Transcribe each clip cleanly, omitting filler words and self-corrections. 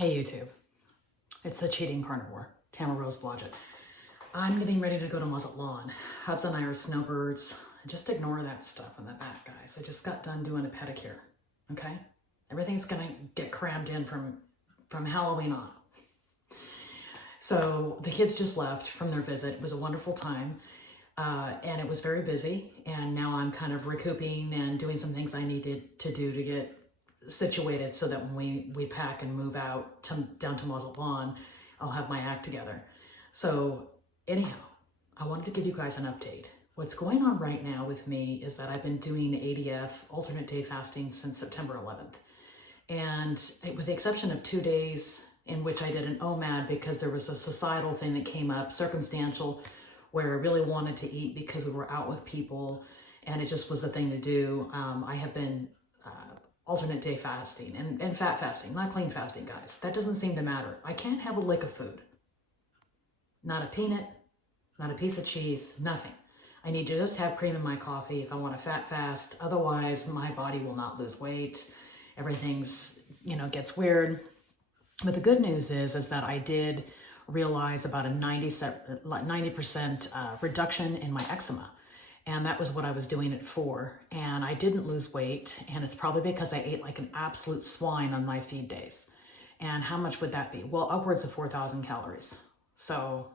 Hey YouTube, it's the cheating carnivore, Tamara Blodgett. I'm getting ready to go to Muzzet Lawn. Hubs and I are snowbirds. Just ignore that stuff in the back, guys. I just got done doing a pedicure, okay? Everything's gonna get crammed in from Halloween on. So the kids just left from their visit. It was a wonderful time, and it was very busy. And now I'm kind of recouping and doing some things I needed to do to get situated so that when we pack and move out down to Muzzet Lawn, I'll have my act together. So anyhow, I wanted to give you guys an update. What's going on right now with me is that I've been doing ADF, alternate day fasting, since September 11th. And with the exception of 2 days in which I did an OMAD because there was a societal thing that came up, circumstantial, where I really wanted to eat because we were out with people and it just was the thing to do. I have been alternate day fasting and fat fasting, not clean fasting, guys. That doesn't seem to matter. I can't have a lick of food. Not a peanut, not a piece of cheese, nothing. I need to just have cream in my coffee if I want to fat fast. Otherwise, my body will not lose weight. Everything's, gets weird. But the good news is that I did realize about a 90% reduction in my eczema. And that was what I was doing it for. And I didn't lose weight. And it's probably because I ate like an absolute swine on my feed days. And how much would that be? Well, upwards of 4,000 calories. So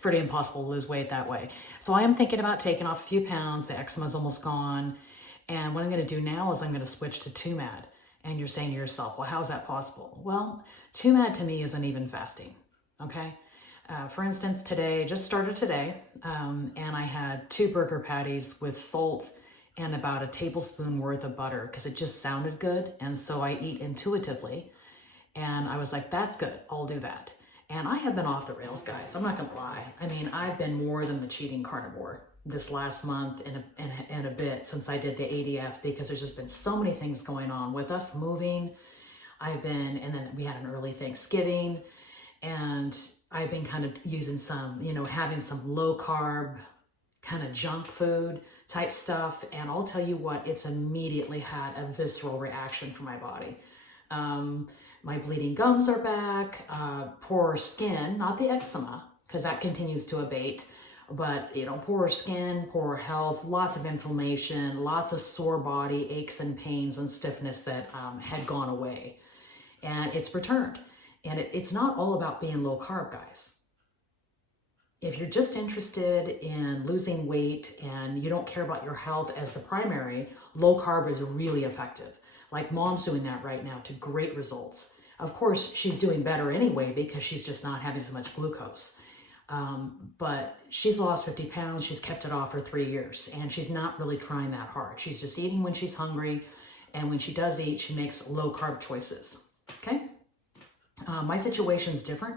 pretty impossible to lose weight that way. So I am thinking about taking off a few pounds. The eczema is almost gone. And what I'm going to do now is I'm going to switch to 2MAD. And you're saying to yourself, well, how is that possible? Well, 2MAD to me is uneven fasting. Okay. For instance, today, just started today, and I had 2 burger patties with salt and about a tablespoon worth of butter because it just sounded good. And so I eat intuitively. And I was like, that's good. I'll do that. And I have been off the rails, guys. I'm not going to lie. I mean, I've been more than the cheating carnivore this last month and a bit since I did the ADF because there's just been so many things going on with us moving. And then we had an early Thanksgiving. And I've been kind of using some, having some low carb kind of junk food type stuff. And I'll tell you what, it's immediately had a visceral reaction for my body. My bleeding gums are back, poorer skin, not the eczema, because that continues to abate, but poorer skin, poorer health, lots of inflammation, lots of sore body aches and pains and stiffness that had gone away. And it's returned. And it's not all about being low carb, guys. If you're just interested in losing weight and you don't care about your health as the primary, low carb is really effective. Like Mom's doing that right now to great results. Of course, she's doing better anyway because she's just not having so much glucose. But she's lost 50 pounds. She's kept it off for 3 years and she's not really trying that hard. She's just eating when she's hungry. And when she does eat, she makes low carb choices. Okay? My situation's different.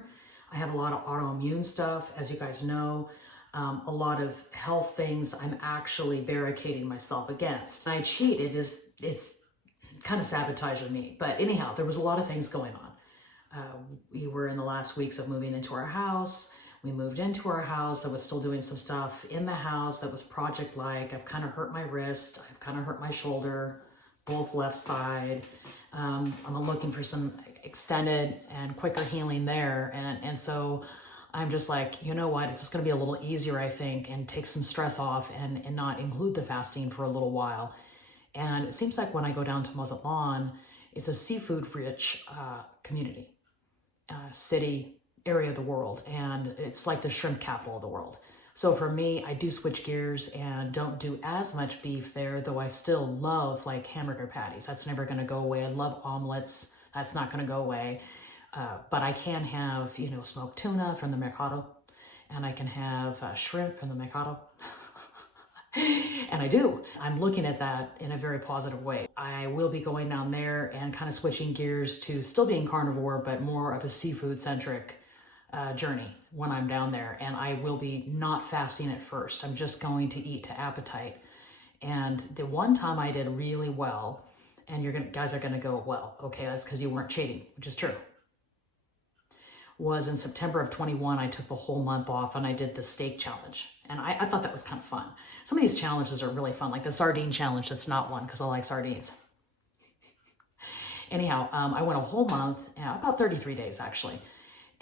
I have a lot of autoimmune stuff, as you guys know, a lot of health things I'm actually barricading myself against. When I cheat, it's kind of sabotaging me. But anyhow, there was a lot of things going on. We were in the last weeks of moving into our house. We moved into our house. I was still doing some stuff in the house that was project-like. I've kind of hurt my wrist. I've kind of hurt my shoulder, both left side. I'm looking for some extended and quicker healing there. And so I'm just like, you know what, it's just going to be a little easier, I think, and take some stress off and not include the fasting for a little while. And it seems like when I go down to Muzzet Lawn, it's a seafood-rich community, city, area of the world. And it's like the shrimp capital of the world. So for me, I do switch gears and don't do as much beef there, though I still love like hamburger patties. That's never going to go away. I love omelets. That's not going to go away. But I can have, smoked tuna from the Mercado, and I can have shrimp from the Mercado. And I do. I'm looking at that in a very positive way. I will be going down there and kind of switching gears to still being carnivore, but more of a seafood-centric journey when I'm down there. And I will be not fasting at first. I'm just going to eat to appetite. And the one time I did really well, and guys are gonna go, well, okay, that's because you weren't cheating, which is true, was in September of 21, I took the whole month off and I did the steak challenge. And I thought that was kind of fun. Some of these challenges are really fun, like the sardine challenge, that's not one because I like sardines. Anyhow, I went a whole month, about 33 days actually,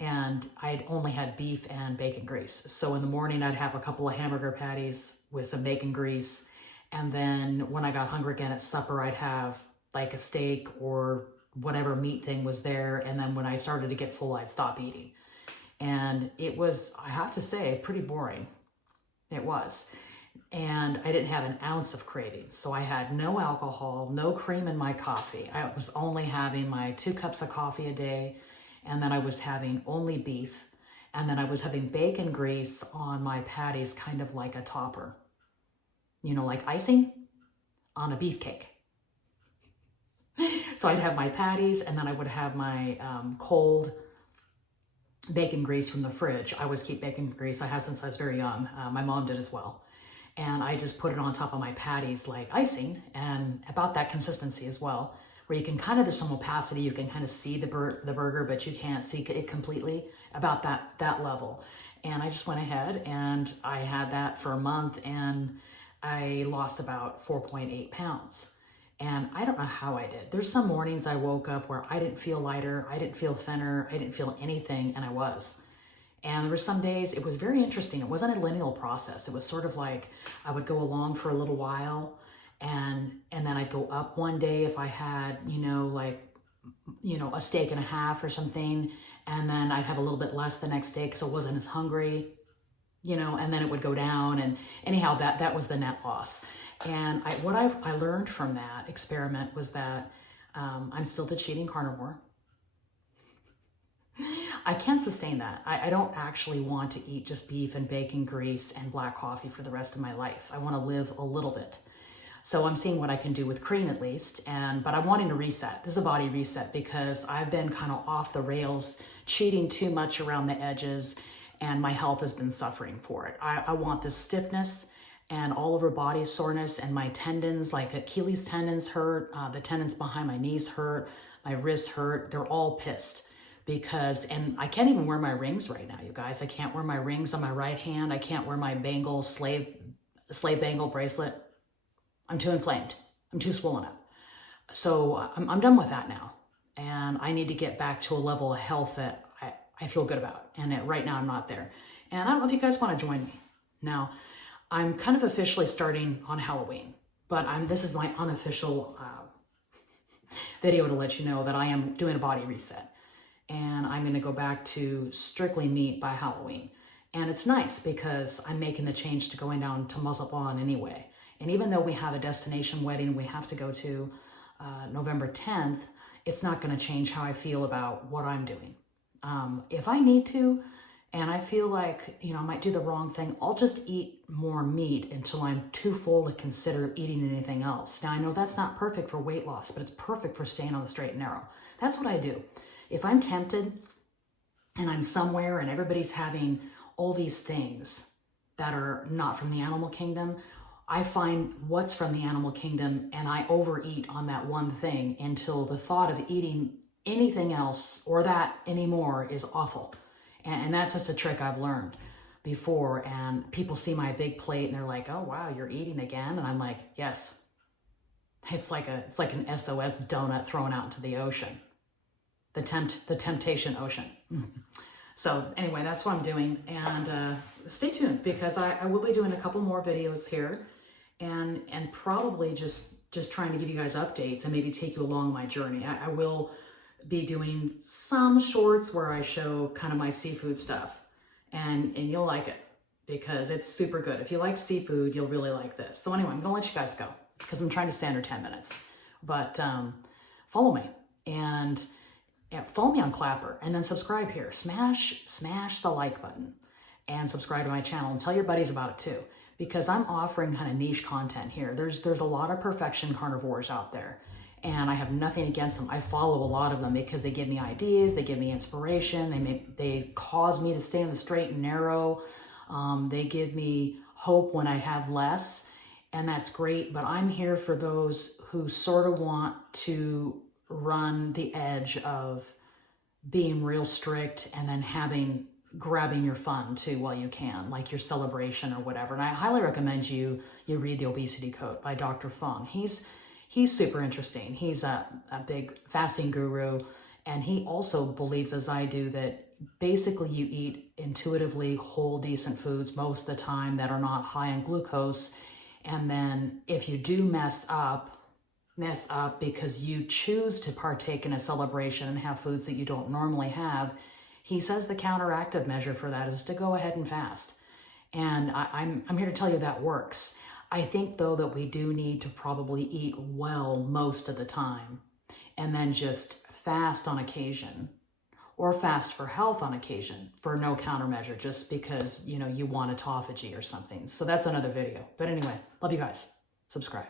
and I'd only had beef and bacon grease. So in the morning, I'd have a couple of hamburger patties with some bacon grease. And then when I got hungry again at supper, I'd have like a steak or whatever meat thing was there. And then when I started to get full, I'd stop eating. And it was, I have to say, pretty boring. It was. And I didn't have an ounce of cravings. So I had no alcohol, no cream in my coffee. I was only having my 2 cups of coffee a day. And then I was having only beef. And then I was having bacon grease on my patties, kind of like a topper. You know, like icing on a beefcake. So I'd have my patties, and then I would have my cold bacon grease from the fridge. I always keep bacon grease. I have since I was very young. My mom did as well. And I just put it on top of my patties like icing, and about that consistency as well, where you can kind of, there's some opacity, you can kind of see the burger, but you can't see it completely, about that level. And I just went ahead and I had that for a month, and I lost about 4.8 pounds. And I don't know how I did. There's some mornings I woke up where I didn't feel lighter, I didn't feel thinner, I didn't feel anything, and I was. And there were some days, it was very interesting. It wasn't a linear process. It was sort of like I would go along for a little while, and then I'd go up one day if I had, a steak and a half or something, and then I'd have a little bit less the next day because I wasn't as hungry, and then it would go down. And anyhow, that was the net loss. And what I learned from that experiment was that I'm still the cheating carnivore. I can't sustain that. I don't actually want to eat just beef and bacon grease and black coffee for the rest of my life. I want to live a little bit. So I'm seeing what I can do with cream at least. But I'm wanting to reset. This is a body reset because I've been kind of off the rails, cheating too much around the edges, and my health has been suffering for it. I want this stiffness and all over body soreness, and my tendons, like Achilles tendons hurt, the tendons behind my knees hurt, my wrists hurt. They're all pissed and I can't even wear my rings right now, you guys. I can't wear my rings on my right hand. I can't wear my slave bangle bracelet. I'm too inflamed. I'm too swollen up. So I'm done with that now. And I need to get back to a level of health that I feel good about. And right now I'm not there. And I don't know if you guys want to join me. Now, I'm kind of officially starting on Halloween, but this is my unofficial video to let you know that I am doing a body reset. And I'm going to go back to strictly meat by Halloween. And it's nice because I'm making the change to going down to muzzle on anyway. And even though we have a destination wedding we have to go to November 10th, it's not going to change how I feel about what I'm doing. If I need to, and I feel like, I might do the wrong thing, I'll just eat more meat until I'm too full to consider eating anything else. Now, I know that's not perfect for weight loss, but it's perfect for staying on the straight and narrow. That's what I do. If I'm tempted and I'm somewhere and everybody's having all these things that are not from the animal kingdom, I find what's from the animal kingdom and I overeat on that one thing until the thought of eating anything else or that anymore is awful. And that's just a trick I've learned before. And people see my big plate and they're like, "Oh, wow, you're eating again?" And I'm like, "Yes." It's like an SOS donut thrown out into the ocean. The temptation ocean. So anyway, that's what I'm doing. And stay tuned because I will be doing a couple more videos here and probably just trying to give you guys updates and maybe take you along my journey. I will be doing some shorts where I show kind of my seafood stuff, and you'll like it because it's super good. If you like seafood, you'll really like this. So anyway, I'm gonna let you guys go because I'm trying to stay under 10 minutes, but follow me and follow me on Clapper, and then subscribe here. Smash the like button and subscribe to my channel and tell your buddies about it too, because I'm offering kind of niche content here. There's a lot of perfection carnivores out there, and I have nothing against them. I follow a lot of them because they give me ideas, they give me inspiration, they cause me to stay in the straight and narrow. They give me hope when I have less, and that's great. But I'm here for those who sort of want to run the edge of being real strict and then grabbing your fun too while you can, like your celebration or whatever. And I highly recommend you read The Obesity Code by Dr. Fung. He's He's super interesting. He's a big fasting guru, and he also believes, as I do, that basically you eat intuitively whole, decent foods most of the time that are not high in glucose. And then if you do mess up because you choose to partake in a celebration and have foods that you don't normally have, he says the counteractive measure for that is to go ahead and fast. And I'm here to tell you that works. I think, though, that we do need to probably eat well most of the time and then just fast on occasion, or fast for health on occasion for no countermeasure, just because, you know, you want autophagy or something. So that's another video. But anyway, love you guys. Subscribe.